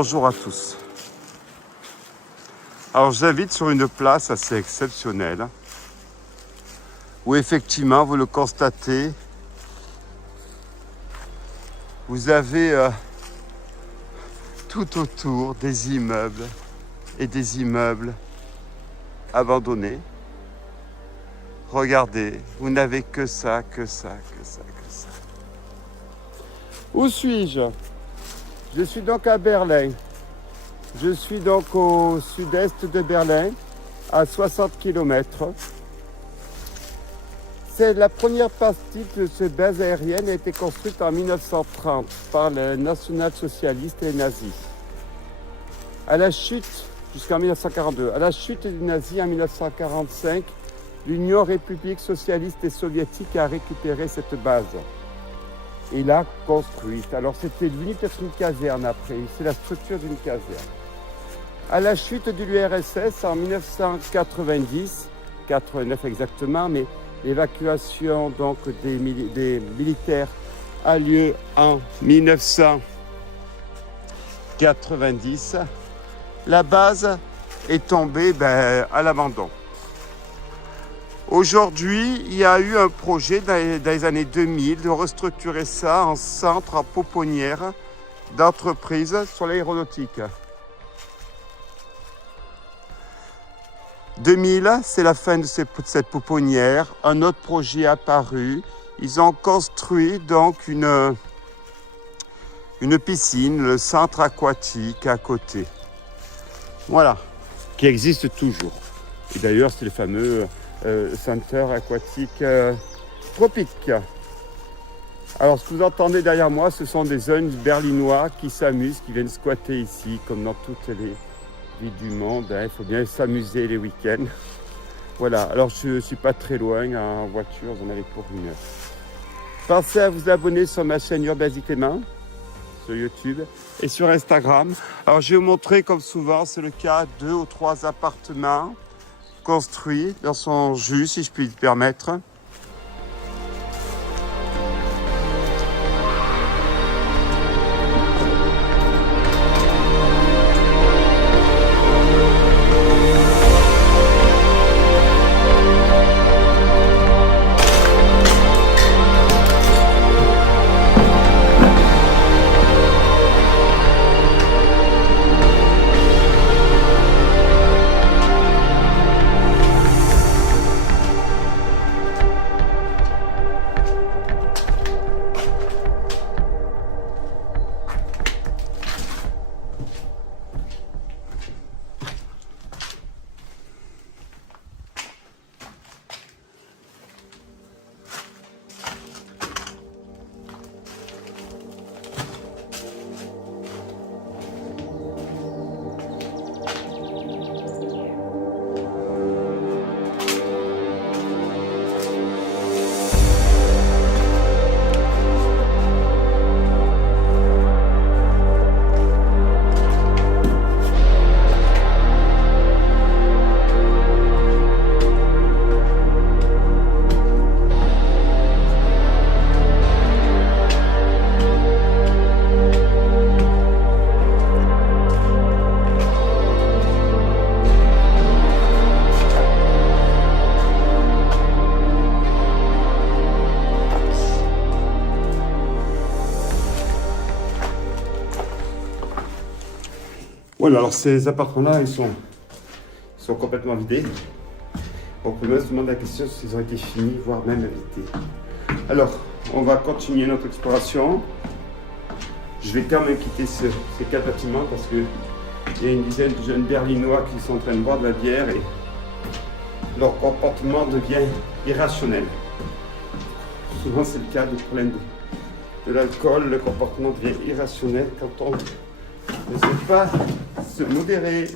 bonjour à tous. Alors je vous invite sur une place assez exceptionnelle où effectivement, vous le constatez, vous avez tout autour des immeubles et des immeubles abandonnés. Regardez, vous n'avez que ça, que ça, que ça, que ça. Où suis-je? Je suis donc à Berlin. Je suis donc au sud-est de Berlin, à 60 km. C'est la première partie de cette base aérienne a été construite en 1930 par les national-socialistes et les nazis. À la chute, jusqu'en 1942, à la chute des nazis en 1945, l'Union république socialiste et soviétique a récupéré cette base et l'a construite. Alors c'était l'unité d'une caserne après, c'est la structure d'une caserne. À la chute de l'URSS en 1990, 89 exactement, mais l'évacuation donc des militaires a lieu en 1990. La base est tombée à l'abandon. Aujourd'hui, il y a eu un projet dans les années 2000 de restructurer ça en centre, en pouponnière d'entreprise sur l'aéronautique. 2000, c'est la fin de cette pouponnière. Un autre projet est apparu. Ils ont construit donc une piscine, le centre aquatique à côté. Voilà, qui existe toujours. Et d'ailleurs, c'est le fameux Center aquatique tropique. Alors, ce que vous entendez derrière moi, ce sont des jeunes berlinois qui s'amusent, qui viennent squatter ici, comme dans toutes les villes du monde. Il faut bien s'amuser les week-ends. Voilà, alors je ne suis pas très loin en voiture, vous en avez pour une heure. Pensez à vous abonner sur ma chaîne Urbasie Clément, sur YouTube et sur Instagram. Alors, je vais vous montrer, comme souvent, c'est le cas, 2 ou 3 appartements construit dans son jus, si je puis me permettre. Voilà, alors ces appartements-là, ils sont complètement vidés. On peut même se demander la question s'ils ont été finis, voire même habités. Alors, on va continuer notre exploration. Je vais quand même quitter ces 4 bâtiments parce qu'il y a une dizaine de jeunes Berlinois qui sont en train de boire de la bière et leur comportement devient irrationnel. Souvent, c'est le cas du problème de l'alcool. Le comportement devient irrationnel quand on ne sait pas se modérer.